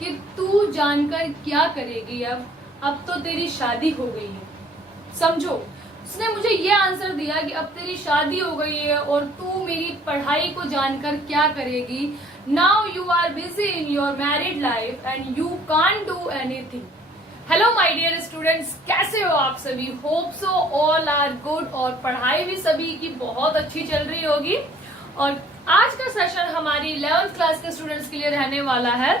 कि तू जानकर क्या करेगी, अब तो तेरी शादी हो गई है। समझो, उसने मुझे ये आंसर दिया कि अब तेरी शादी हो गई है और तू मेरी पढ़ाई को जानकर क्या करेगी। Now you are busy in your married life and you can't do anything. Hello my dear students, कैसे हो आप सभी? Hope so all are good और पढ़ाई भी सभी की बहुत अच्छी चल रही होगी। और आज का सेशन हमारी 11th क्लास के स्टूडेंट्स के लिए रहने वाला है।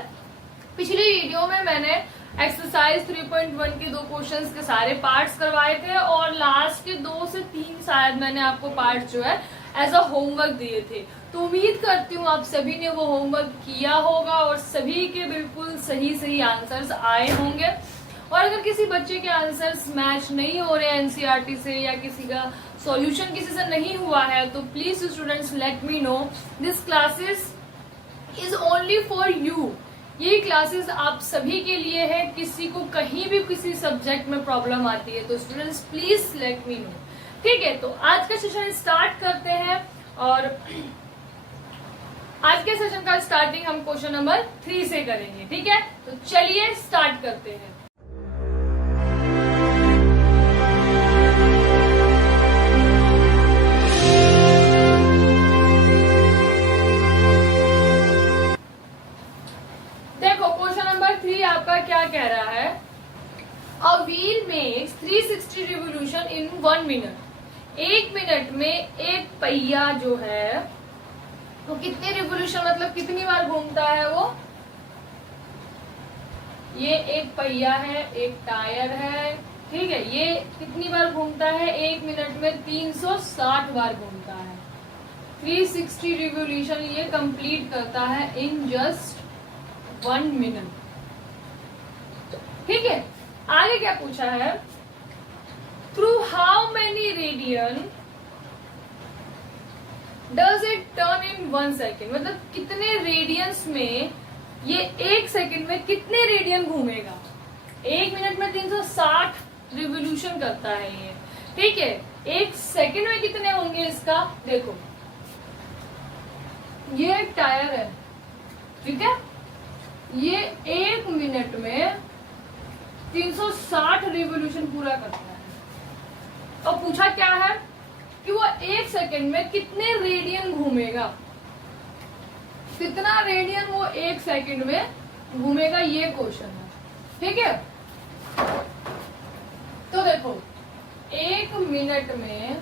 पिछली वीडियो में मैंने एक्सरसाइज 3.1 के 2 क्वेश्चंस के सारे पार्ट्स करवाए थे और लास्ट के 2 से 3 शायद मैंने आपको पार्ट जो है एज अ होमवर्क दिए थे। तो उम्मीद करती हूँ आप सभी ने वो होमवर्क किया होगा और सभी के बिल्कुल सही आंसर्स आए होंगे। और अगर किसी बच्चे के आंसर्स मैच नहीं हो रहे एनसीईआरटी से या किसी का सॉल्यूशन किसी से नहीं हुआ है तो please students let me no. This classes is only for you. ये क्लासेस आप सभी के लिए है। किसी को कहीं भी किसी सब्जेक्ट में प्रॉब्लम आती है तो students please let me no. ठीक है, तो आज का सेशन स्टार्ट करते हैं और आज के सेशन का स्टार्टिंग हम क्वेश्चन नंबर 3 से करेंगे। ठीक है, तो चलिए स्टार्ट करते हैं। आपका क्या कह रहा है? A wheel makes 360 revolution in 1 minute. 1 minute में एक पहिया जो है वो कितने रिवोल्यूशन मतलब कितनी बार घूमता है? वो ये एक पहिया है, एक टायर है, ठीक है, ये कितनी बार घूमता है? 1 मिनट में 360 बार घूमता है। 360 रिवोल्यूशन ये कंप्लीट करता है इन जस्ट 1 मिनट। ठीक है, आगे क्या पूछा है? Through how many radian does it turn in 1 second? मतलब कितने रेडियंस में ये 1 सेकेंड में कितने रेडियन घूमेगा? 1 मिनट में 360 रिवोल्यूशन करता है ये। ठीक है, 1 सेकेंड में कितने होंगे इसका? देखो, ये एक टायर है, ठीक है, ये 1 मिनट में 360 रिवोल्यूशन पूरा करता है। और पूछा क्या है कि वो 1 सेकेंड में कितने रेडियन घूमेगा, कितना रेडियन वो 1 सेकेंड में घूमेगा, ये क्वेश्चन है। ठीक है, तो देखो 1 मिनट में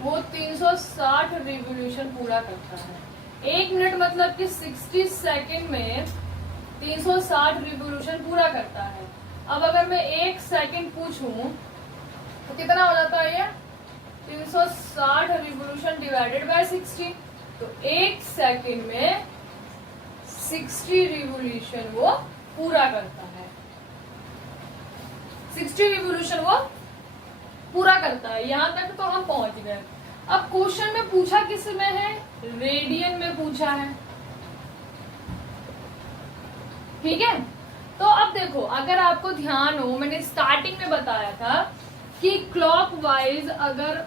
वो 360 रिवोल्यूशन पूरा करता है। 1 मिनट मतलब कि 60 सेकेंड में 360 रिवोल्यूशन पूरा करता है। अब अगर मैं 1 सेकेंड पूछूं तो कितना हो जाता है? ये 360 रिवोल्यूशन डिवाइडेड बाय 60। तो 1 सेकेंड में 60 रिवोल्यूशन वो पूरा करता है। 60 रिवोल्यूशन वो पूरा करता है। यहां तक तो हम पहुंच गए। अब क्वेश्चन में पूछा किस में है? रेडियन में पूछा है। ठीक है, तो अब देखो, अगर आपको ध्यान हो, मैंने स्टार्टिंग में बताया था कि क्लॉकवाइज अगर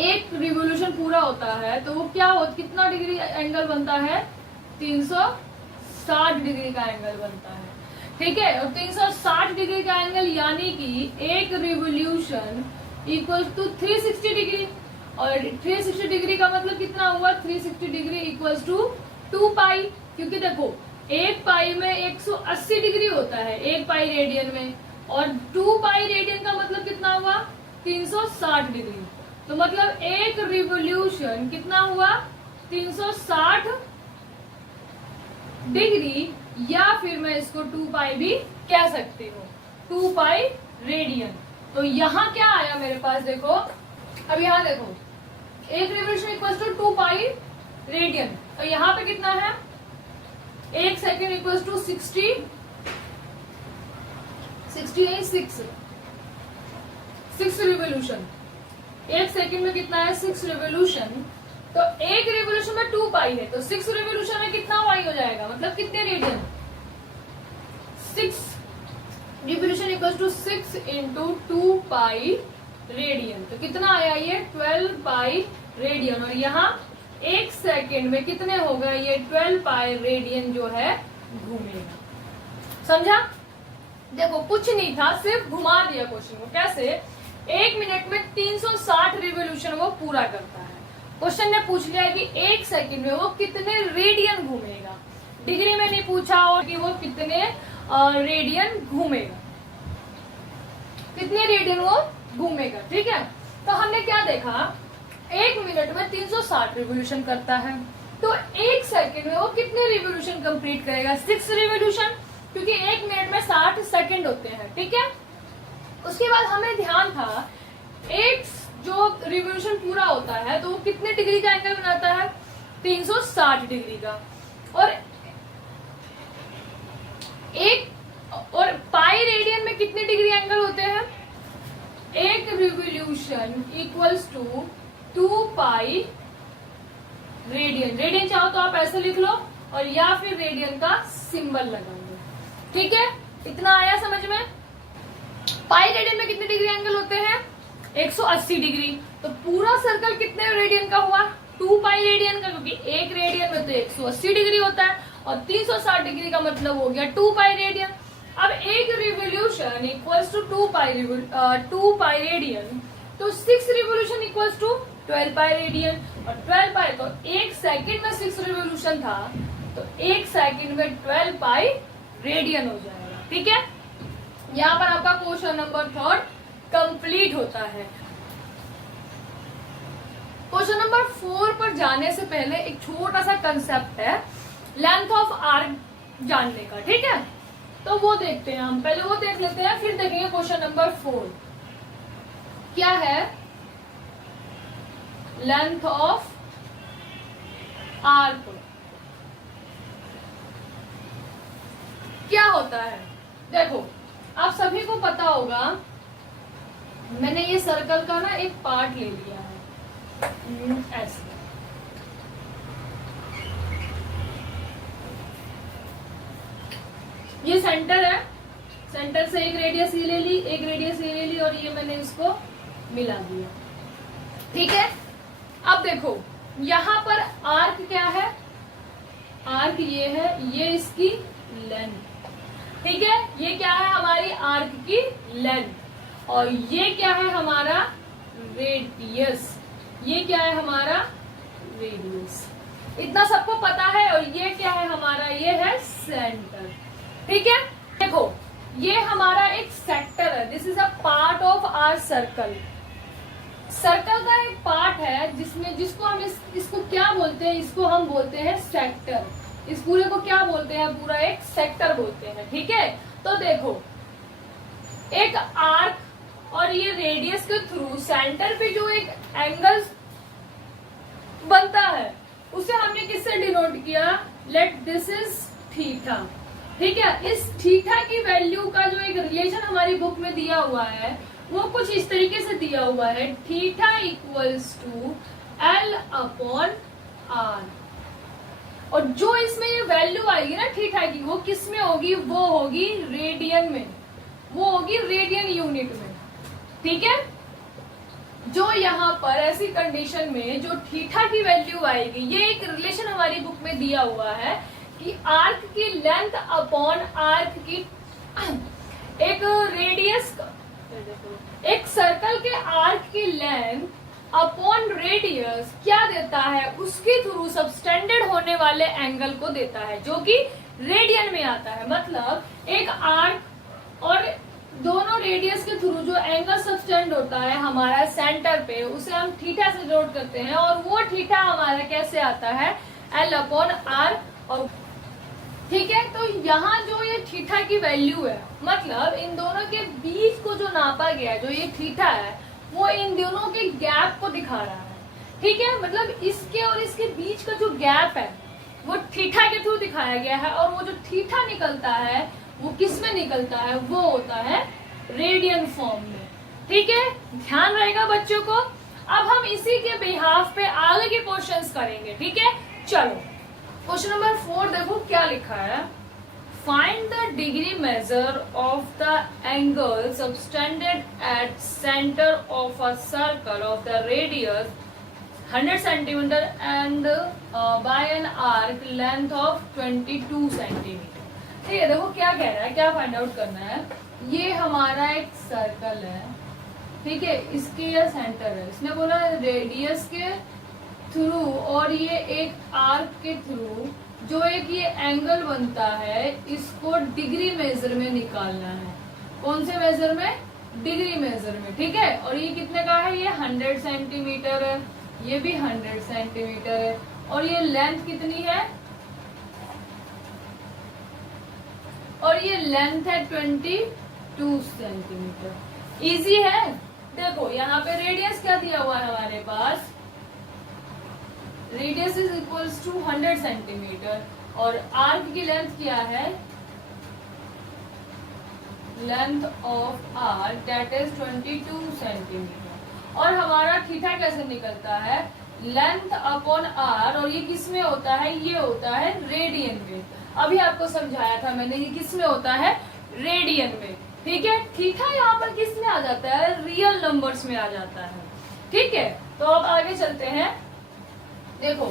एक रिवोल्यूशन पूरा होता है तो वो क्या होता, कितना डिग्री एंगल बनता है? 360 डिग्री का एंगल बनता है। ठीक है, और 360 डिग्री का एंगल यानी कि एक रिवोल्यूशन इक्वल टू 360 डिग्री। और 360 डिग्री का मतलब कितना हुआ? 360 डिग्री इक्वल टू 2 पाई। क्योंकि देखो 1 पाई में 180 डिग्री होता है 1 पाई रेडियन में, और 2 पाई रेडियन का मतलब कितना हुआ? 360 डिग्री। तो मतलब एक रिवोल्यूशन कितना हुआ? 360 डिग्री, या फिर मैं इसको 2 पाई भी कह सकती हूँ, 2 पाई रेडियन। तो यहाँ क्या आया मेरे पास? देखो, अब यहाँ देखो, एक revolution equal to 2 pi radian. तो यहाँ पे कितना है? 1 second equal to 60 6 revolution. 1 second में कितना है? 6 रिवोल्यूशन। तो एक रिवोल्यूशन में 2 पाई है, तो 6 रिवोल्यूशन में कितना पाई हो जाएगा? मतलब कितने radian? 6 revolution equal to 6 into 2 pi radian. तो कितना आया ये? 12 पाई रेडियन। और यहाँ 1 सेकेंड में कितने होगा? ये 12 पाई रेडियन जो है घूमेगा। समझा? देखो कुछ नहीं था, सिर्फ घुमा दिया क्वेश्चन को। कैसे? 1 मिनट में 360 रिवोल्यूशन वो पूरा करता है। क्वेश्चन ने पूछ लिया कि 1 सेकंड में वो कितने रेडियन घूमेगा, डिग्री में नहीं पूछा और कि वो कितने रेडियन घूमेगा, कितने रेडियन वो घूमेगा। ठीक है, तो हमने क्या देखा, 1 मिनट में 360 रिवोल्यूशन करता है, तो 1 सेकंड में वो कितने रिवोल्यूशन कंप्लीट करेगा? 6 रिवोल्यूशन, क्योंकि 1 मिनट में 60 सेकंड होते हैं। ठीक है, उसके बाद हमें ध्यान था एक जो रिवोल्यूशन पूरा होता है तो वो कितने डिग्री का एंगल बनाता है? 360 डिग्री का। और पाई रेडियन में कितने डिग्री एंगल होते हैं? एक revolution equals to 2 pi radian. Radian चाहो तो आप ऐसे लिख लो और या फिर रेडियन का सिंबल लगा दो। ठीक है, इतना आया समझ में? पाई रेडियन में कितने डिग्री एंगल होते हैं? 180 डिग्री। तो पूरा सर्कल कितने रेडियन का हुआ? 2 पाई रेडियन का, क्योंकि एक रेडियन में तो 180 डिग्री होता है और 360 डिग्री का मतलब हो गया 2 पाई रेडियन। अब एक revolution equals to 2 pi radian, तो 6 revolution equals to 12 pi radian, और 12 पाई तो 1 सेकंड में 6 रिवोल्यूशन था, तो 1 सेकंड में 12 पाई रेडियन हो जाएगा। ठीक है, यहाँ पर आपका क्वेश्चन नंबर 3 कंप्लीट होता है। क्वेश्चन नंबर 4 पर जाने से पहले एक छोटा सा कंसेप्ट है लेंथ ऑफ आर्क जानने का। ठीक है, तो वो देखते हैं हम, पहले वो देख लेते हैं फिर देखेंगे क्वेश्चन नंबर 4 क्या है। लेंथ ऑफ आर्क क्या होता है? देखो आप सभी को पता होगा, मैंने ये सर्कल का ना एक पार्ट ले लिया है ऐसे, ये सेंटर है, सेंटर से एक रेडियस ये ले ली, एक रेडियस ये ले ली और ये मैंने इसको मिला दिया। ठीक है, अब देखो यहां पर आर्क क्या है? आर्क ये है, ये इसकी लेंथ। ठीक है, ये क्या है? हमारी आर्क की लेंथ। और ये क्या है? हमारा रेडियस। ये क्या है? हमारा रेडियस। इतना सबको पता है। और ये क्या है हमारा? ये है सेंटर। ठीक है, देखो ये हमारा एक सेक्टर है, this is a part of our circle. Circle का एक पार्ट है जिसमें जिसको हम इसको क्या बोलते हैं? इसको हम बोलते हैं सेक्टर। इस पूरे को क्या बोलते हैं? पूरा एक सेक्टर बोलते हैं। ठीक है, तो देखो एक आर्क और ये रेडियस के थ्रू सेंटर पे जो एक एंगल बनता है उसे हमने किससे डिनोट किया? Let this is theta. ठीक है, इस थीटा की वैल्यू का जो एक रिलेशन हमारी बुक में दिया हुआ है वो कुछ इस तरीके से दिया हुआ है, theta equals to L upon R। और जो इसमें ये वैल्यू आएगी ना थीटा की, वो किस में होगी? वो होगी रेडियन में, वो होगी रेडियन यूनिट में। ठीक है, जो यहाँ पर ऐसी कंडीशन में जो थीटा की वैल्यू आएगी, ये एक रिलेशन हमारी बुक में दिया हुआ है कि आर्क की लेंथ अपॉन आर्क की एक रेडियस, एक सर्कल के आर्क की लेंथ अपॉन रेडियस क्या देता है? उसके थ्रू सबटेंडेड होने वाले एंगल को देता है, जो कि रेडियन में आता है। मतलब एक आर्क और दोनों रेडियस के थ्रू जो एंगल सबटेंड होता है हमारा सेंटर पे, उसे हम थीटा से नोट करते हैं और वो थीटा हमारा कैसे आता है? L upon R. और ठीक है, तो यहाँ जो ये थीटा की वैल्यू है, मतलब इन दोनों के बीच को जो नापा गया है, जो ये थीटा है, वो इन दोनों के गैप को दिखा रहा है। ठीक है, मतलब इसके और इसके बीच का जो गैप है वो थीटा के थ्रू दिखाया गया है। और वो जो थीटा निकलता है वो किस में निकलता है? वो होता है रेडियन फॉर्म में। ठीक है, ध्यान रहेगा बच्चों को। अब हम इसी के बिहाफ पे आगे के क्वेश्चंस करेंगे। ठीक है, चलो क्वेश्चन नंबर 4 देखो क्या लिखा है। Find the degree measure of the angle subtended at centre of a circle of the radius 100 centimetre and by an arc length of 22 centimetre. ठीक है, देखो क्या कह रहा है, क्या फाइंड आउट करना है। ये हमारा एक सर्कल है, ठीक है, इसके ये सेंटर है, इसने बोला रेडियस के थ्रू और ये एक आर्क के थ्रू जो एक ये एंगल बनता है इसको डिग्री मेजर में निकालना है। कौन से मेजर में? डिग्री मेजर में, ठीक है। और ये कितने का है? ये 100 सेंटीमीटर है, ये भी 100 सेंटीमीटर है, और ये लेंथ कितनी है? और ये लेंथ है 22 सेंटीमीटर। इजी है। देखो यहाँ पे रेडियस क्या दिया हुआ है हमारे पास, radius is equals to 100 centimetre, और आर्क की लेंथ क्या है? Length of arc that is 22 centimetre. और हमारा थीटा कैसे निकलता है? लेंथ अपॉन आर, और ये किस में होता है? ये होता है रेडियन में। अभी आपको समझाया था मैंने, ये किस में होता है? रेडियन में, ठीक है। थीटा यहाँ पर किस में आ जाता है? रियल नंबर्स में आ जाता है, ठीक है। तो अब आगे चलते हैं। देखो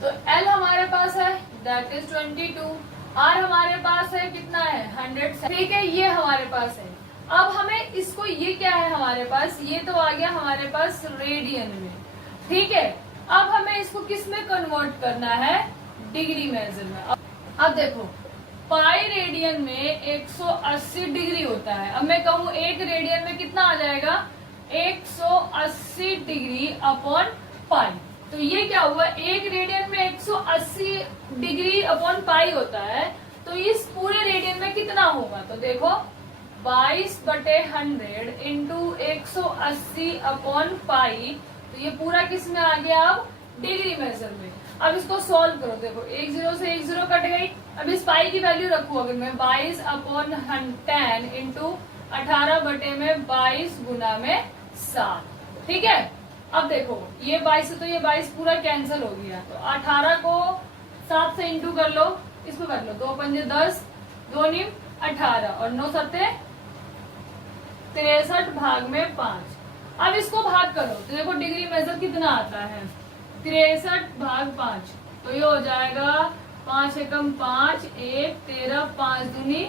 तो L हमारे पास है दैट इज 22, R हमारे पास है कितना है? 100, ठीक है, ये हमारे पास है। अब हमें इसको, ये क्या है हमारे पास? ये तो आ गया हमारे पास रेडियन में, ठीक है। अब हमें इसको किस में कन्वर्ट करना है? डिग्री मेजर में। अब देखो पाई रेडियन में 180 डिग्री होता है। अब मैं कहूँ एक रेडियन में कितना आ जाएगा? 180 डिग्री अपॉन पाई। तो ये क्या हुआ? एक रेडियन में 180 डिग्री अपॉन पाई होता है, तो इस पूरे रेडियन में कितना होगा? तो देखो 22/100 इंटू 180 अपॉन पाई, तो ये पूरा किस में आ गया? अब डिग्री मेजर में। अब इसको सॉल्व करो, देखो एक 0 से एक 0 कट गई। अब इस पाई की वैल्यू रखू, अगर मैं 22/10 इंटू 18/22 गुना में 7, ठीक है। अब देखो ये 22 से तो ये 22 पूरा कैंसिल हो गया, तो 18 को 7 से इंटू कर लो, इसको कर लो 2 पंजे 10, 2 नीम 18 और 9 सत्ते 63 भाग में 5। अब इसको भाग करो तो देखो डिग्री मेजर कितना आता है? 63 भाग 5, तो ये हो जाएगा 5 एकम 5, 1 13, 5 दूनी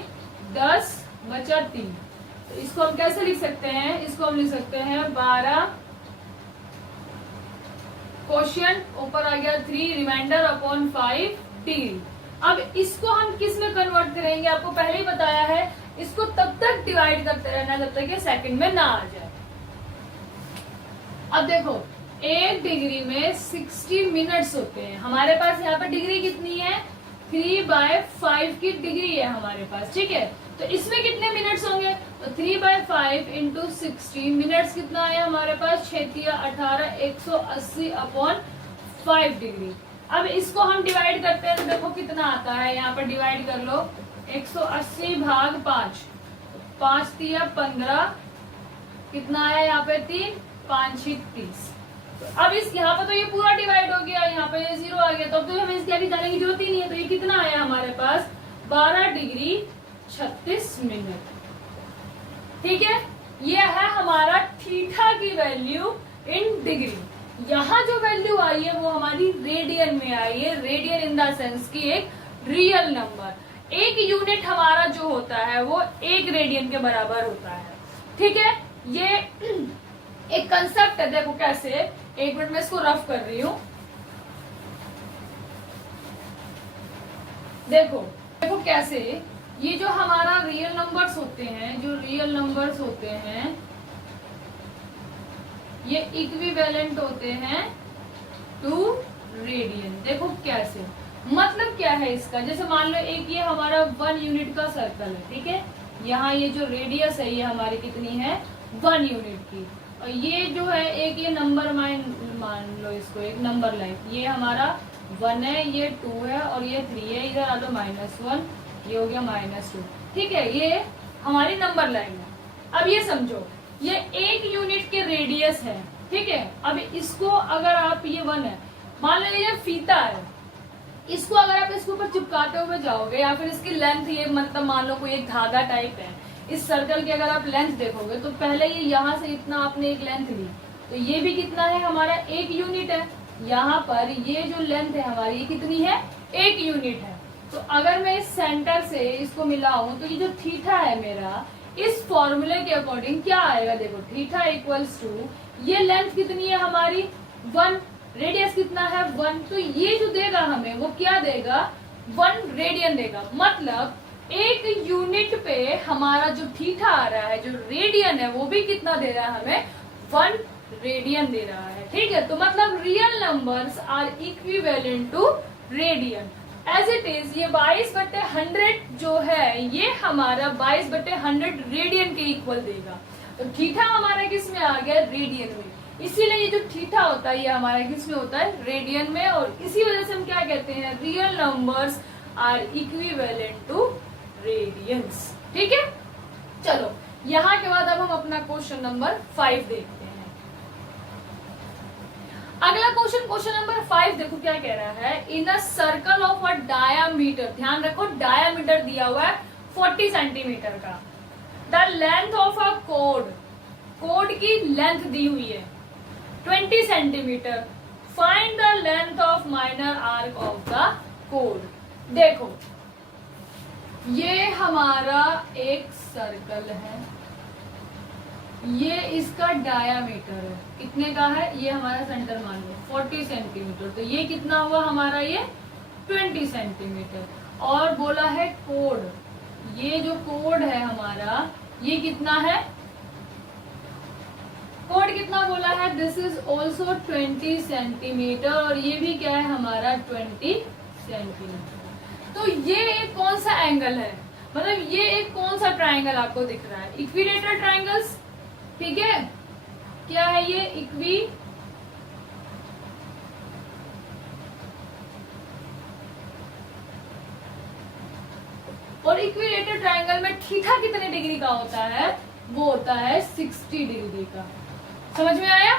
10 बचा 3। तो इसको हम कैसे लिख सकते हैं? इसको हम लिख सकते हैं 12 क्वोशिएंट ऊपर आ गया 3 रिमाइंडर अपॉन 5 डिग्री। अब इसको हम किस में कन्वर्ट करेंगे? आपको पहले ही बताया है, इसको तब तक डिवाइड करते रहना जब तक ये सेकंड में ना आ जाए। अब देखो 1 डिग्री में 60 मिनट्स होते हैं। हमारे पास यहाँ पे डिग्री कितनी है? 3/5 की डिग्री है हमारे पास, ठीक है। तो इसमें कितने मिनट्स होंगे? तो 3/5 इंटू 60 मिनट्स कितना आया हमारे पास? 6 18, 180 अपॉन 5 डिग्री। अब इसको हम डिवाइड करते हैं तो देखो कितना आता है, यहाँ पर डिवाइड कर लो 180 भाग 5, 5 3 15, कितना आया यहाँ पे? 3 5 30। तो अब इस यहाँ पे तो ये पूरा डिवाइड हो गया, यहाँ पे ये 0 आ गया, तो अब तो हमें इसके आगे जाने की जरूरत ही नहीं है। तो ये कितना आया हमारे पास? 12 डिग्री 36 मिनट, ठीक है। ये है हमारा थीटा की वैल्यू इन डिग्री। यहाँ जो वैल्यू आई है वो हमारी रेडियन में आई है, रेडियन इन द सेंस की एक रियल नंबर। एक यूनिट हमारा जो होता है वो 1 रेडियन के बराबर होता है, ठीक है। ये एक कंसेप्ट है, देखो कैसे, एक मिनट में इसको रफ कर रही हूं। देखो देखो कैसे, ये जो हमारा रियल नंबर्स होते हैं, जो रियल नंबर्स होते हैं ये इक्विवेलेंट होते हैं टू रेडियन। देखो कैसे, मतलब क्या है इसका? जैसे मान लो एक ये हमारा 1 यूनिट का सर्कल है, ठीक है। यहाँ ये जो रेडियस है ये हमारी कितनी है? 1 यूनिट की। और ये जो है एक ये नंबर मान लो इसको एक नंबर लाइन, ये हमारा 1 है, ये 2 है और ये 3 है। इधर आ लो -1, ये हो गया -2, ठीक है। ये हमारी नंबर लाइन है। अब ये समझो ये 1 यूनिट के रेडियस है, ठीक है। अब इसको अगर आप, ये 1 है, मान लो ये फीता है, इसको अगर आप इसके ऊपर चिपकाते हुए जाओगे या फिर इसकी लेंथ, ये मतलब मान लो कोई एक धागा टाइप है, इस सर्कल की अगर आप लेंथ देखोगे तो पहले ये यहाँ से इतना आपने एक लेंथ ली, तो ये भी कितना है हमारा? 1 यूनिट है। यहाँ पर ये जो लेंथ है हमारी ये कितनी है? 1 यूनिट है, तो अगर मैं इस सेंटर से इसको मिलाऊं तो ये जो थीटा है मेरा, इस फॉर्मूले के अकॉर्डिंग क्या आएगा, देखो थीटा इक्वल्स टू, ये लेंथ कितनी है हमारी 1, रेडियस कितना है 1, तो ये जो देगा हमें वो क्या देगा 1 रेडियन देगा। मतलब एक यूनिट पे हमारा जो थीटा आ रहा है, जो रेडियन है, वो भी कितना दे रहा है हमें 1 रेडियन दे रहा है। ठीक है, तो मतलब real numbers are equivalent to radian. As it is ये 22/100 जो है ये हमारा 22/100 रेडियन के इक्वल देगा। तो थीटा हमारा किस में आ गया, रेडियन में। इसीलिए ये जो थीटा होता है ये हमारा किस में होता है, रेडियन में। और इसी वजह से हम क्या कहते हैं, real numbers are equivalent to radians. ठीक है, चलो यहाँ के बाद अब हम अपना क्वेश्चन नंबर 5 देखते हैं। अगला क्वेश्चन नंबर 5 देखो क्या कह रहा है, in a circle of a diameter, ध्यान रखो डायामीटर दिया हुआ है 40 सेंटीमीटर का, द लेंथ ऑफ अ कोड, कोड की लेंथ दी हुई है 20 centimetre, find the length of minor arc of the कोड। देखो ये हमारा एक सर्कल है, ये इसका डायामीटर है, कितने का है, ये हमारा सेंटर मान लो 40 सेंटीमीटर, तो ये कितना हुआ हमारा, ये 20 सेंटीमीटर। और बोला है कोड, ये जो कोड है हमारा ये कितना है, कोड कितना बोला है, दिस इज ऑल्सो 20 सेंटीमीटर, और ये भी क्या है हमारा 20 सेंटीमीटर। तो ये एक कौन सा एंगल है, मतलब ये एक कौन सा ट्राइंगल आपको दिख रहा है, इक्विलेटरल ट्राइंगल्स। ठीक है, क्या है ये, इक्वी और इक्विलेटरल ट्राइंगल में थीटा कितने डिग्री का होता है, वो होता है 60 डिग्री का। समझ में आया,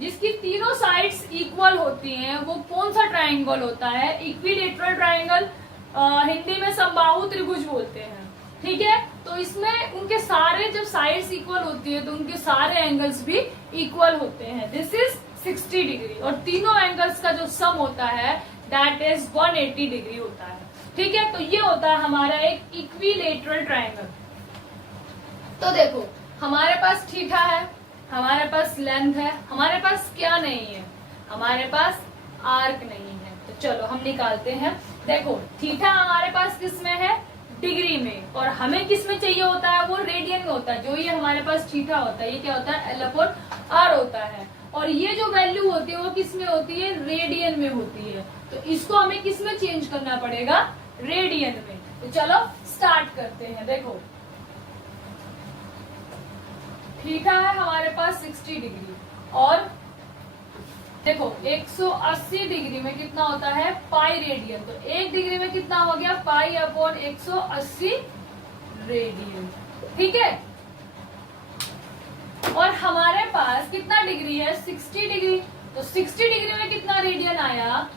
जिसकी तीनों साइड्स इक्वल होती हैं वो कौन सा ट्राइंगल होता है, इक्विलेटरल ट्राइंगल। हिंदी में समबाहु त्रिभुज बोलते हैं। ठीक है, तो इसमें उनके सारे जब साइड्स इक्वल होती है तो उनके सारे एंगल्स भी इक्वल होते हैं। दिस इज 60 डिग्री, और तीनों एंगल्स का जो सम होता है दैट इज 180 डिग्री होता है। ठीक है, तो ये होता है हमारा एक इक्विलेटरल ट्राइंगल। तो देखो हमारे पास थीटा है, हमारे पास लेंथ है, हमारे पास क्या नहीं है, हमारे पास आर्क नहीं है। तो चलो हम निकालते हैं। देखो थीटा हमारे पास किस में है, डिग्री में, और हमें किस में चाहिए होता है, वो रेडियन में होता है। जो ये हमारे पास थीटा होता है ये क्या होता है, L/R होता है, और ये जो वैल्यू होती है वो किस में होती है, रेडियन में होती है। तो इसको हमें किस में चेंज करना पड़ेगा, रेडियन में। तो चलो स्टार्ट करते हैं। देखो थीटा है हमारे पास 60 डिग्री, और देखो 180 डिग्री में कितना होता है, पाई रेडियन। तो 1 डिग्री में कितना हो गया, पाई/180 रेडियन। ठीक है, और हमारे पास कितना डिग्री है, 60 डिग्री। तो 60 डिग्री में कितना रेडियन आया,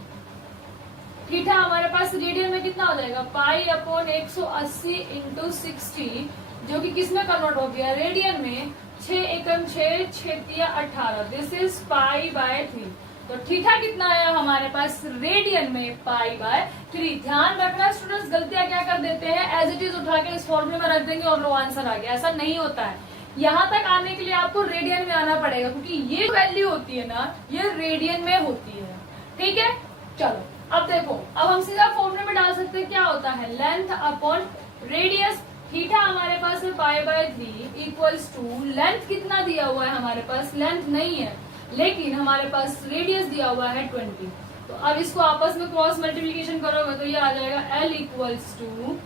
थीटा हमारे पास रेडियन में कितना हो जाएगा, पाई/180 इंटू 60, जो कि किस में कन्वर्ट हो गया, रेडियन में। 6 एकम 6, 6 18, दिस इज पाई/3। तो थीटा कितना आया हमारे पास, रेडियन में पाई/3। ध्यान रखना स्टूडेंट्स, गलतियां क्या कर देते हैं, एज इट इज उठा के इस फॉर्मूले में रख देंगे और लो आंसर आ गया, ऐसा नहीं होता है। यहाँ तक आने के लिए आपको रेडियन में आना पड़ेगा, क्योंकि ये वैल्यू होती है ना, ये रेडियन में होती है। ठीक है, चलो अब देखो, अब हम सीधा फॉर्मूले में डाल सकते हैं, क्या होता है, लेंथ अपॉन रेडियस। थीटा हमारे पास है पाई/3 इक्वल्स टू, लेंथ कितना दिया हुआ है हमारे पास, लेंथ नहीं है, लेकिन हमारे पास रेडियस दिया हुआ है 20। तो अब इसको आपस में क्रॉस मल्टीप्लीकेशन करोगे तो ये आ जाएगा L इक्वल्स टू,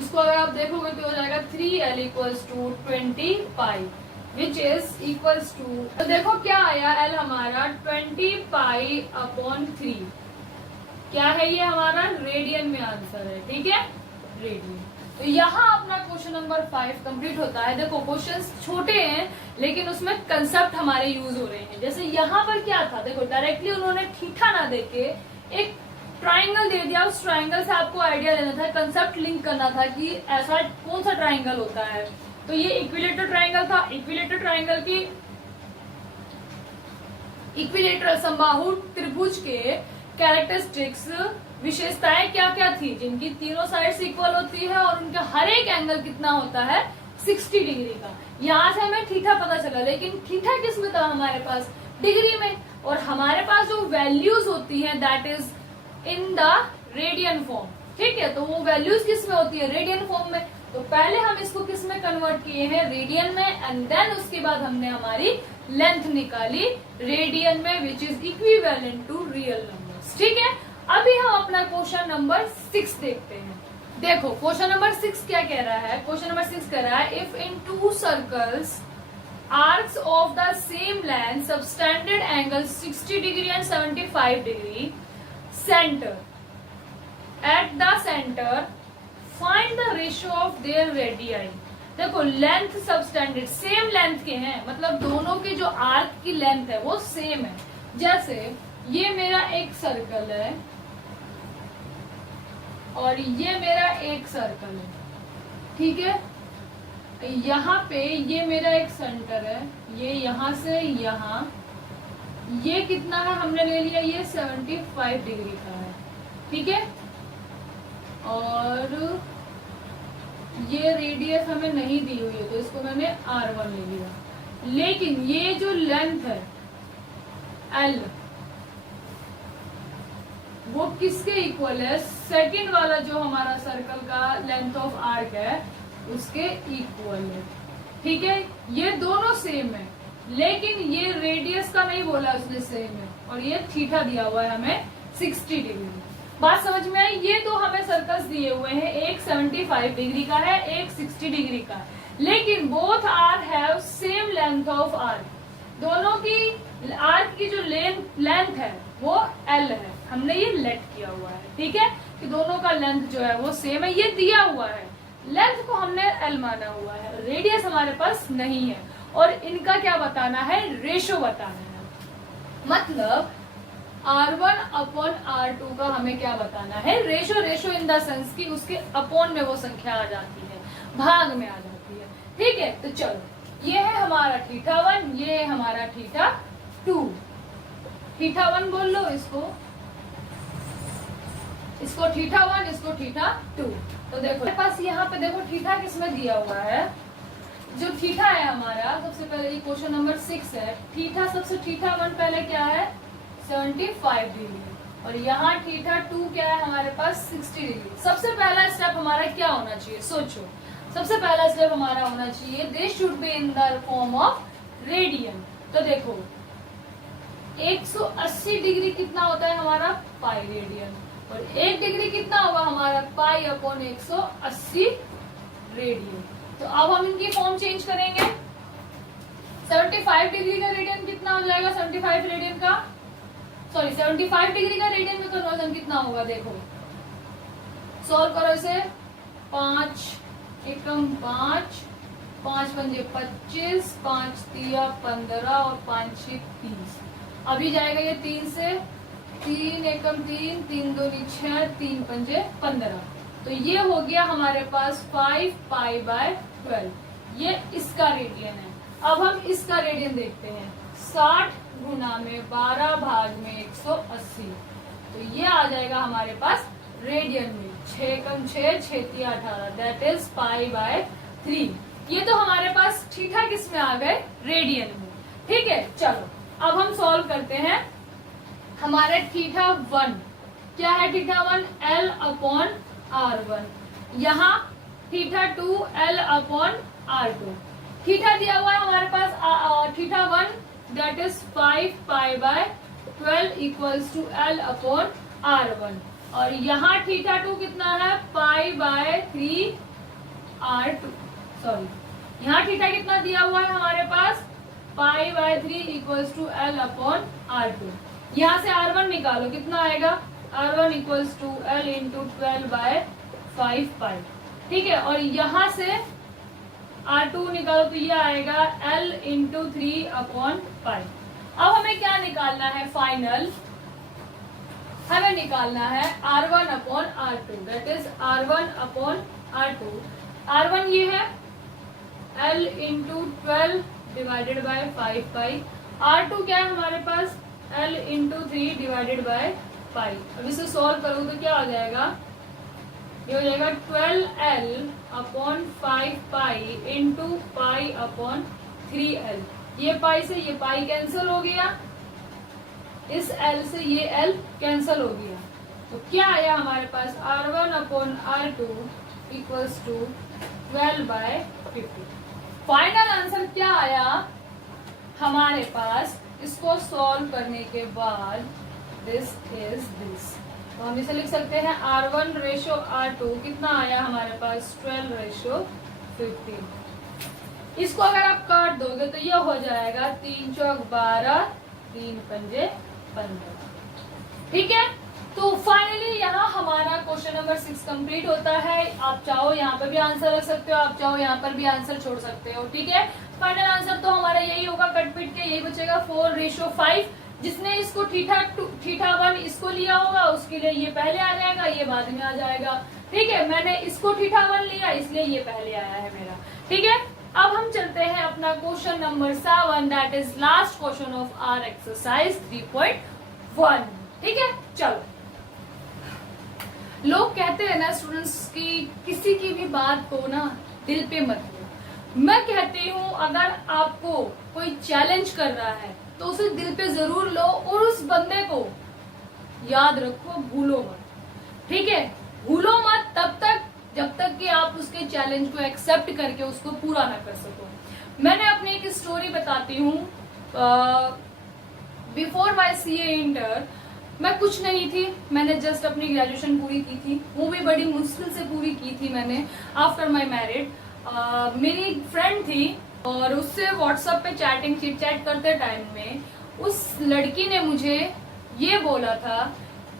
इसको अगर आप देखोगे तो हो जाएगा 3L इक्वल्स टू 20 पाई, विच इज इक्वल्स टू, तो देखो क्या आया, L हमारा 20 पाई/3। क्या है ये हमारा, रेडियन में आंसर है। ठीक है, रेडियन। तो यहाँ अपना क्वेश्चन नंबर 5 कंप्लीट होता है। देखो क्वेश्चंस छोटे हैं लेकिन उसमें कंसेप्ट हमारे यूज हो रहे हैं। जैसे यहाँ पर क्या था, देखो डायरेक्टली उन्होंने थीटा ना देके एक ट्राइंगल दे दिया, उस ट्राइंगल से आपको आइडिया लेना था, कंसेप्ट लिंक करना था कि ऐसा कौन सा ट्राइंगल होता है। तो ये इक्विलेटरल ट्राइंगल था, इक्विलेटरल ट्राइंगल की इक्विलेटरल समबाहु त्रिभुज के कैरेक्टरिस्टिक्स विशेषताएं क्या क्या थी, जिनकी तीनों साइड्स इक्वल होती है और उनका हर एक एंगल कितना होता है 60 डिग्री का। यहाँ से हमें थीटा पता चला, लेकिन थीटा किस में था हमारे पास, डिग्री में। और हमारे पास जो वैल्यूज होती हैं that is in the radian form, ठीक है। तो वो वैल्यूज किस में होती है, रेडियन फॉर्म में। तो पहले हम इसको किस में कन्वर्ट किए हैं, रेडियन में, एंड देन उसके बाद हमने हमारी लेंथ निकाली रेडियन में, which is equivalent to real numbers, ठीक है। अभी हम अपना क्वेश्चन नंबर 6 देखते हैं। देखो क्वेश्चन नंबर 6 क्या कह रहा है, क्वेश्चन नंबर 6 कह रहा है if in 2 circles arcs of the same length subtended angles 60 degree and 75 degree center at the center find the ratio of their radii। देखो लेंथ सबस्टैंडर्ड सेम लेंथ के हैं, मतलब दोनों के जो आर्क की लेंथ है वो सेम है। जैसे ये मेरा एक सर्कल है और ये मेरा एक सर्कल है, ठीक है। यहाँ पे ये मेरा एक सेंटर है, ये यहाँ से यहाँ, ये कितना है हमने ले लिया, ये 75 डिग्री का है, ठीक है। और ये रेडियस हमें नहीं दी हुई है तो इसको मैंने R1 ले लिया। लेकिन ये जो लेंथ है L वो किसके इक्वल है, सेकंड वाला जो हमारा सर्कल का लेंथ ऑफ आर्क है उसके इक्वल है, ठीक है। ये दोनों सेम है, लेकिन ये रेडियस का नहीं बोला उसने सेम है, और ये थीटा दिया हुआ है हमें 60 डिग्री। बात समझ में आई। ये दो हमें सर्कल्स दिए हुए हैं, एक 75 डिग्री का है, एक 60 डिग्री का है, लेकिन both are have same length of arc. दोनों की आर्क की जो लेंथ है वो L है, हमने ये लेट किया हुआ है, ठीक है, कि दोनों का लेंथ जो है वो सेम है, ये दिया हुआ है। लेंथ को हमने L माना हुआ है, रेडियस हमारे पास नहीं है, और इनका क्या बताना है, रेशो बताना है। मतलब R1 अपॉन R2 का हमें क्या बताना है, ratio. Ratio in the sense की उसके अपॉन में वो संख्या आ जाती है, भाग में आ जाती है, ठीक है। तो चलो ये है हमारा θ1, ये है हमारा θ2। θ1 बोल लो इसको θ1, इसको θ2। तो देखो मेरे पास यहाँ पे देखो थीटा किसमें दिया हुआ है, जो थीटा है हमारा, सबसे पहले ये क्वेश्चन नंबर 6 है। थीटा सबसे θ1 पहले क्या है 75 डिग्री, और यहाँ θ2 क्या है हमारे पास 60 डिग्री। सबसे पहला स्टेप हमारा क्या होना चाहिए, सोचो। सबसे पहला स्टेप हमारा होना चाहिए they should be in the form of radian. तो देखो 180 डिग्री कितना होता है हमारा पाई रेडियन, और 1 डिग्री कितना होगा हमारा पाई अपॉन 180 रेडियन। तो अब हम इनकी फॉर्म चेंज करेंगे। 75 डिग्री का रेडियन कितना हो जाएगा, 75 रेडियन का, सॉरी 75 डिग्री का रेडियन में कन्वर्जन कितना होगा, देखो सॉल्व करो इसे। 5 एकम 5, 5 पंजे 25, 5 तिया 15 और 5 6 30। अभी जाएगा ये 3 से, 3 एकम 3, 3 दूनी 6, 3 पंजे 15। तो ये हो गया हमारे पास 5 पाई बाय 12, ये इसका रेडियन है। अब हम इसका रेडियन देखते हैं, 60 गुना में 12 भाग में 180, तो ये आ जाएगा हमारे पास रेडियन में 6 कम 6, 6 तिया 18, दैट इज पाई बाय 3। ये तो हमारे पास थीटा किस में आ गए, रेडियन में, ठीक है। चलो अब हम सॉल्व करते हैं। हमारे θ1 क्या है, θ1 L अपॉन R1, यहाँ θ2 L अपॉन R2। थीटा दिया हुआ है हमारे पास θ1 that is 5 pi by 12 equals to L upon R1, और यहाँ θ2 कितना है पाई बाय 3 R2, सॉरी यहाँ थीटा कितना दिया हुआ है हमारे पास pi by 3 equals to L upon R2। यहाँ से R1 निकालो, कितना आएगा, R1 equals to L into 12 by 5 pi, ठीक है। और यहाँ से R2 निकालो तो ये आएगा L इंटू 3 अपॉन पाई। अब हमें क्या निकालना है, फाइनल हमें निकालना है R1 upon R2, that is R1 upon R2। R1 ये है L into 12 divided by 5 pi, R2 क्या है हमारे पास L into 3 divided by pi. अब इसे सॉल्व करो तो क्या हो जाएगा, ये हो जाएगा 12L upon 5 pi into pi upon 3L। ये पाई से ये पाई कैंसिल हो गया, इस L से ये L कैंसिल हो गया, तो क्या आया हमारे पास R1 upon R2 equals to 12/50। Final answer क्या आया हमारे पास, इसको सॉल्व करने के बाद दिस इज दिस, तो हम इसे लिख सकते हैं R1 रेशो R2 कितना आया हमारे पास 12/50। इसको अगर आप काट दोगे तो यह हो जाएगा 3 चौक 12, 3 पंजे 15। ठीक है, तो फाइनली यहाँ हमारा क्वेश्चन नंबर 6 कंप्लीट होता है। आप चाहो यहाँ पर भी आंसर रख सकते हो, आप चाहो यहाँ पर भी आंसर छोड़ सकते हो। ठीक है, फाइनल आंसर तो हमारा यही होगा, कट पिट के यही बचेगा 4:5। जिसने इसको थीटा 1 इसको लिया होगा उसके लिए ये पहले आ जाएगा, ये बाद में आ जाएगा। ठीक है, मैंने इसको थीटा 1 लिया इसलिए ये पहले आया है मेरा। ठीक है, अब हम चलते हैं अपना question number 7, that is last question of our exercise 3.1। ठीक है, चलो। लोग कहते हैं ना स्टूडेंट्स की किसी की भी बात को ना दिल पे मत लो। मैं कहती हूँ अगर आपको कोई चैलेंज कर रहा है तो उसे दिल पे जरूर लो और उस बंदे को याद रखो, भूलो मत। ठीक है, भूलो मत तब तक जब तक कि आप उसके चैलेंज को एक्सेप्ट करके उसको पूरा ना कर सको। मैंने अपनी एक स्टोरी बताती हूँ। बिफोर माई CA इंटर मैं कुछ नहीं थी, मैंने जस्ट अपनी ग्रेजुएशन पूरी की थी, वो भी बड़ी मुश्किल से पूरी की थी मैंने आफ्टर माई मैरिड। मेरी एक फ्रेंड थी और उससे व्हाट्सएप पे चैटिंग चिट चैट करते टाइम में उस लड़की ने मुझे ये बोला था,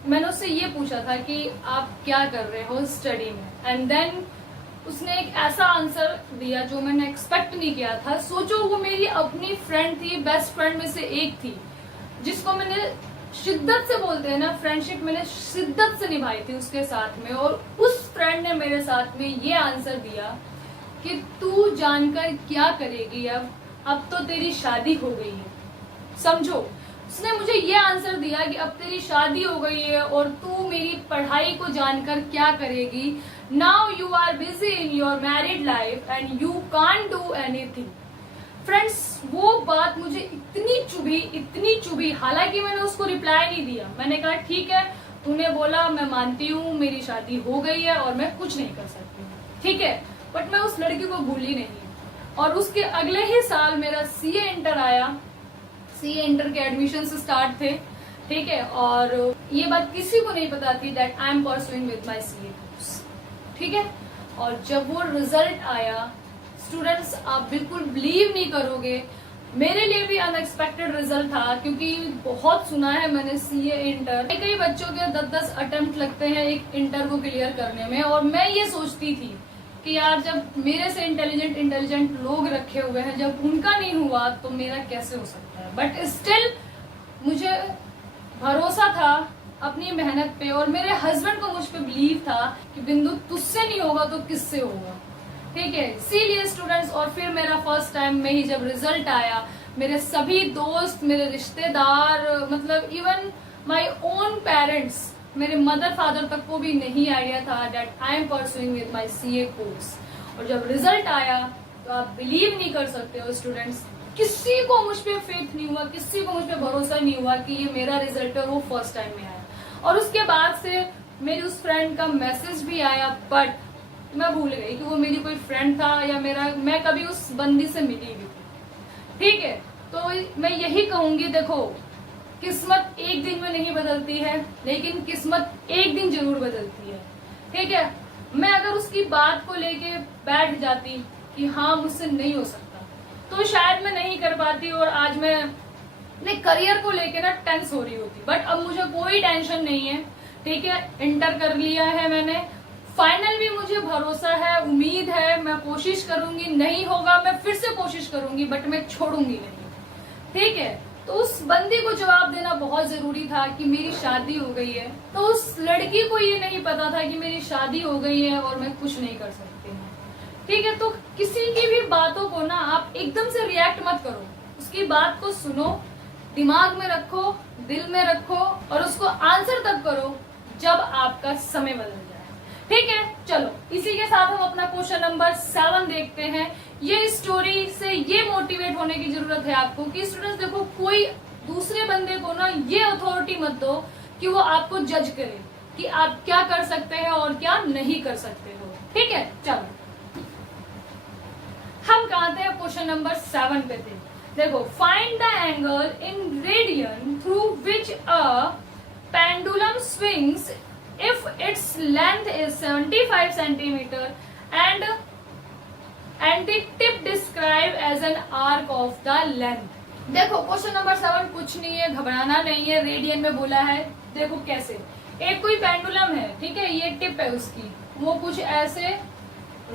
मैंने उससे ये पूछा था कि आप क्या कर रहे हो स्टडी में, एंड देन उसने एक ऐसा आंसर दिया जो मैंने एक्सपेक्ट नहीं किया था। सोचो वो मेरी अपनी फ्रेंड थी, बेस्ट फ्रेंड में से एक थी, जिसको मैंने शिद्दत से बोलते हैं ना फ्रेंडशिप मैंने शिद्दत से निभाई थी उसके साथ में, और उस फ्रेंड ने मेरे साथ में ये आंसर दिया कि तू जानकर क्या करेगी, अब तो तेरी शादी हो गई है। समझो, उसने मुझे ये आंसर दिया कि अब तेरी शादी हो गई है और तू मेरी पढ़ाई को जानकर क्या करेगी। Now you are busy in your married life and you can't do anything. Friends, वो बात मुझे इतनी चुभी, हालांकि मैंने उसको रिप्लाई नहीं दिया। मैंने कहा ठीक है, तूने बोला, मैं मानती हूँ मेरी शादी हो गई है और मैं कुछ नहीं कर सकती। ठीक है, बट मैं उस लड़की को भूली नहीं। और उसके अगले ही साल मेरा CA इंटर आया, CA इंटर के एडमिशन स्टार्ट थे। ठीक है, और ये बात किसी को नहीं पता थी that I am pursuing with my CA course. ठीक है, और जब वो रिजल्ट आया स्टूडेंट्स, आप बिल्कुल बिलीव नहीं करोगे, मेरे लिए भी अनएक्सपेक्टेड रिजल्ट था, क्योंकि बहुत सुना है मैंने CA इंटर, कई बच्चों के 10-10 अटेम्प्ट लगते हैं एक इंटर को क्लियर करने में, और मैं ये सोचती थी कि यार जब मेरे से इंटेलिजेंट लोग रखे हुए हैं, जब उनका नहीं हुआ तो मेरा कैसे हो सकता है। बट स्टिल मुझे भरोसा था अपनी मेहनत पे, और मेरे हस्बैंड को मुझ पे बिलीव था कि बिंदु तुझसे नहीं होगा तो किससे होगा। ठीक है, इसीलिए स्टूडेंट्स, और फिर मेरा फर्स्ट टाइम में ही जब रिजल्ट आया, मेरे सभी दोस्त, मेरे रिश्तेदार, मतलब इवन माय ओन पेरेंट्स, मेरे मदर फादर तक को भी नहीं आइडिया था that I am pursuing with my CA course. और जब रिजल्ट आया तो आप बिलीव नहीं कर सकते हो स्टूडेंट्स, किसी को मुझ पे फेथ नहीं हुआ, किसी को मुझ पे भरोसा नहीं हुआ कि ये मेरा रिजल्ट है, वो फर्स्ट टाइम में आया। और उसके बाद से मेरी उस फ्रेंड का मैसेज भी आया, बट मैं भूल गई कि वो मेरी कोई फ्रेंड था या मैं कभी उस बंदी से मिली भी थी। ठीक है, तो मैं यही कहूंगी, देखो किस्मत एक दिन में नहीं बदलती है, लेकिन किस्मत एक दिन जरूर बदलती है। ठीक है, मैं अगर उसकी बात को लेके बैठ जाती कि हाँ मुझसे नहीं हो सकता, तो शायद मैं नहीं कर पाती और आज मैं अपने करियर को लेके ना टेंस हो रही होती। बट अब मुझे कोई टेंशन नहीं है। ठीक है, इंटर कर लिया है मैंने, फाइनल भी मुझे भरोसा है, उम्मीद है, मैं कोशिश करूंगी, नहीं होगा मैं फिर से कोशिश करूंगी, बट मैं छोड़ूंगी नहीं। ठीक है, तो उस बंदी को जवाब देना बहुत जरूरी था कि मेरी शादी हो गई है, तो उस लड़की को ये नहीं पता था कि मेरी शादी हो गई है और मैं कुछ नहीं कर सकती हूँ। ठीक है, तो किसी की भी बातों को ना आप एकदम से रिएक्ट मत करो, उसकी बात को सुनो, दिमाग में रखो, दिल में रखो और उसको आंसर तब करो जब आपका समय बदल जाए। ठीक है, चलो इसी के साथ हम अपना क्वेश्चन नंबर 7 देखते हैं। ये स्टोरी से ये मोटिवेट होने की जरूरत है आपको कि स्टूडेंट्स देखो, कोई दूसरे बंदे को ना ये अथॉरिटी मत दो कि वो आपको जज करे कि आप क्या कर सकते हैं और क्या नहीं कर सकते हो। ठीक है, चलो हम कहा थे क्वेश्चन नंबर 7 पे थे। देखो, find the angle in radian through which a pendulum swings if its length is 75 centimeter and the tip described as an arc of the length। देखो क्वेश्चन नंबर 7 कुछ नहीं है, घबराना नहीं है, रेडियन में बोला है। देखो कैसे, एक कोई पेंडुलम है, ठीक है, ये टिप है उसकी, वो कुछ ऐसे,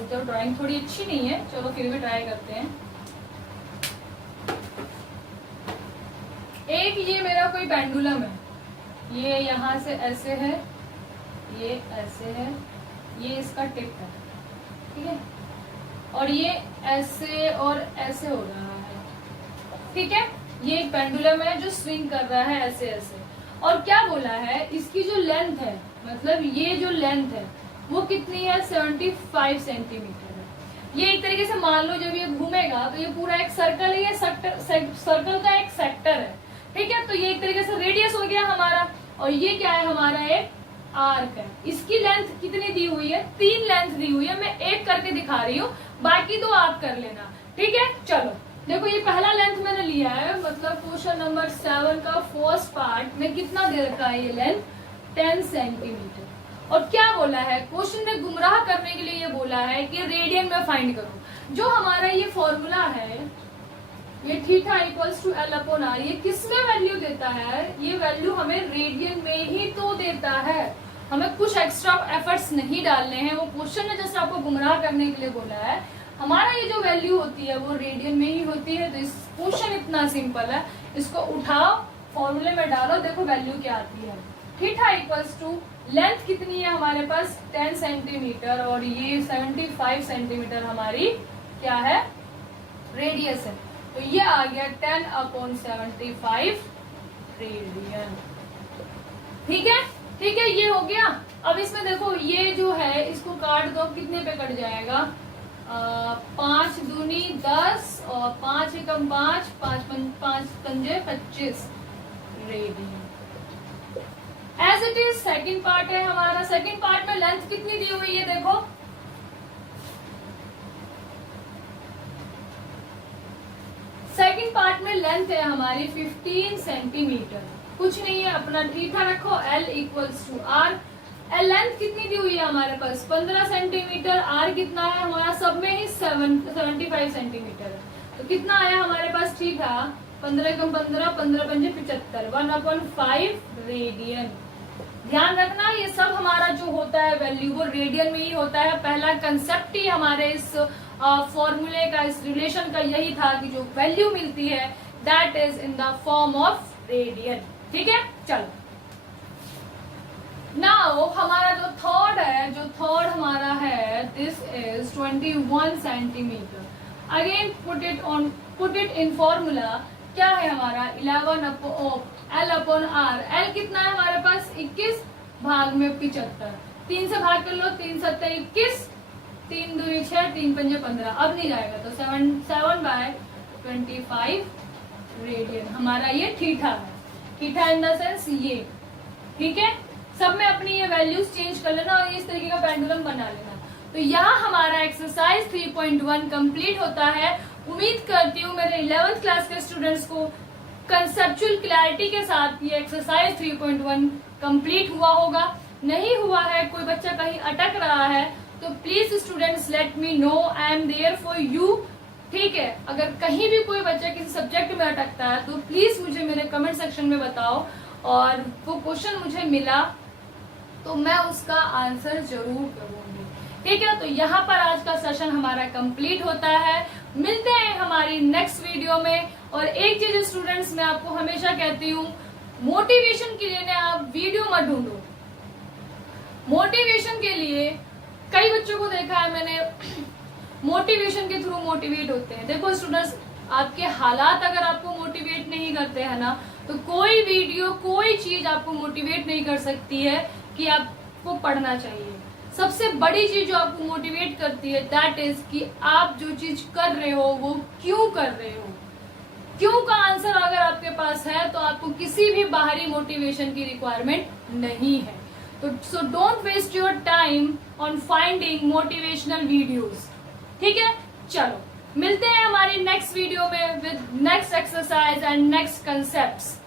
तो ड्राइंग थोड़ी अच्छी नहीं है, चलो फिर भी ट्राई करते हैं। एक ये मेरा कोई पेंडुलम है, ये यहाँ से ऐसे है, ये ऐसे है, ये इसका टिप है, ठीक है, और ये ऐसे और ऐसे हो रहा है। ठीक है, ये एक पेंडुलम है जो स्विंग कर रहा है ऐसे ऐसे। और क्या बोला है, इसकी जो लेंथ है, मतलब ये जो लेंथ है वो कितनी है, 75 सेंटीमीटर है। ये एक तरीके से मान लो जब ये घूमेगा तो ये पूरा एक सर्कल है, ये सर्कल का एक सेक्टर है। ठीक है, तो ये एक तरीके से रेडियस हो गया हमारा, और ये क्या है, हमारा एक आर्क है। इसकी लेंथ कितनी दी हुई है, 3 लेंथ दी हुई है, मैं एक करके दिखा रही हूँ, बाकी तो आप कर लेना। ठीक है, चलो देखो, ये पहला लेंथ मैंने लिया है, मतलब क्वेश्चन नंबर 7 का फर्स्ट पार्ट में कितना दे रखा है, ये लेंथ 10 सेंटीमीटर। और क्या बोला है, क्वेश्चन में गुमराह करने के लिए ये बोला है कि रेडियन में फाइंड करो। जो हमारा ये फॉर्मूला है, ये theta equals to L upon R, ये किसमें वैल्यू देता है, ये वैल्यू हमें रेडियन में ही तो देता है, हमें कुछ एक्स्ट्रा एफर्ट्स नहीं डालने हैं। वो क्वेश्चन ने जस्ट आपको गुमराह करने के लिए बोला है। हमारा ये जो वैल्यू होती है वो रेडियन में ही होती है। तो इस क्वेश्चन इतना सिंपल है, इसको उठाओ, फॉर्मूले में डालो, देखो वैल्यू क्या आती है। थीटा इक्वल्स टू लेंथ कितनी है हमारे पास, 10 सेंटीमीटर, और ये 75 सेंटीमीटर हमारी क्या है, रेडियस है। तो ये आ गया 10/75 रेडियन। ठीक है, ठीक है, ये हो गया। अब इसमें देखो, ये जो है इसको काट दो, कितने पे कट जाएगा, 5 दूनी 10 और 5 एकम 5, 5 पंजे 25 radian. As it is second part है हमारा। सेकेंड पार्ट में लेंथ कितनी दी हुई है, देखो सेकेंड पार्ट में लेंथ है हमारी 15 सेंटीमीटर। कुछ नहीं है, अपना थीटा रखो, L equals to R। Length कितनी दी हुई है हमारे पास, 15 सेंटीमीटर। R कितना है हमारा, सब में ही 75 सेंटीमीटर है। तो कितना आया हमारे पास थीटा, 15 कम 15, 15 पंजे 75, 1/5 रेडियन। ध्यान रखना, ये सब हमारा जो होता है वैल्यू वो रेडियन में ही होता है। पहला कंसेप्ट ही हमारे इस फॉर्मूले का, इस रिलेशन का यही था कि जो वैल्यू मिलती है that is in the form of radian. ठीक है, चलो नाउ हमारा जो थर्ड है, जो थर्ड हमारा है, this is 21 centimetre. Again put it in formula. क्या है हमारा, 11 L अपॉन R। L कितना है हमारे पास, 21 भाग में 75, 3 से भाग कर लो, 3 7 21, 3 दूनी 6, 3 पंजे 15, अब नहीं जाएगा, तो 7/25 रेडियन हमारा ये थीटा है। थीटा इन द सेंस ये। ठीक है, सब में अपनी ये वैल्यूज चेंज कर लेना और इस तरीके का पेंडुलम बना लेना। तो यहाँ हमारा एक्सरसाइज 3.1 कंप्लीट होता है। उम्मीद करती हूँ मेरे 11th क्लास के स्टूडेंट्स को कंसेप्चुअल क्लैरिटी के साथ ये एक्सरसाइज 3.1 कंप्लीट हुआ होगा। नहीं हुआ है, कोई बच्चा कहीं अटक रहा है, तो please students let me know, I am there for you. ठीक है, अगर कहीं भी कोई बच्चा किसी सब्जेक्ट में अटकता है तो प्लीज मुझे मेरे कमेंट सेक्शन में बताओ, और वो क्वेश्चन मुझे मिला तो मैं उसका आंसर जरूर करूंगी। ठीक है, तो यहाँ पर आज का सेशन हमारा कंप्लीट होता है। मिलते हैं हमारी नेक्स्ट वीडियो में। और एक चीज स्टूडेंट्स, मैं आपको हमेशा कहती हूँ, मोटिवेशन के लिए ना आप वीडियो मत ढूंढो। मोटिवेशन के लिए कई बच्चों को देखा है मैंने, मोटिवेशन के थ्रू मोटिवेट होते हैं। देखो स्टूडेंट्स, आपके हालात अगर आपको मोटिवेट नहीं करते हैं ना, तो कोई वीडियो, कोई चीज आपको मोटिवेट नहीं कर सकती है कि आपको पढ़ना चाहिए। सबसे बड़ी चीज जो आपको मोटिवेट करती है दैट इज कि आप जो चीज कर रहे हो वो क्यों कर रहे हो। क्यों का आंसर अगर आपके पास है तो आपको किसी भी बाहरी मोटिवेशन की रिक्वायरमेंट नहीं है। तो so don't waste your time on finding motivational videos. ठीक है, चलो मिलते हैं हमारी नेक्स्ट वीडियो में with next exercise and next concepts.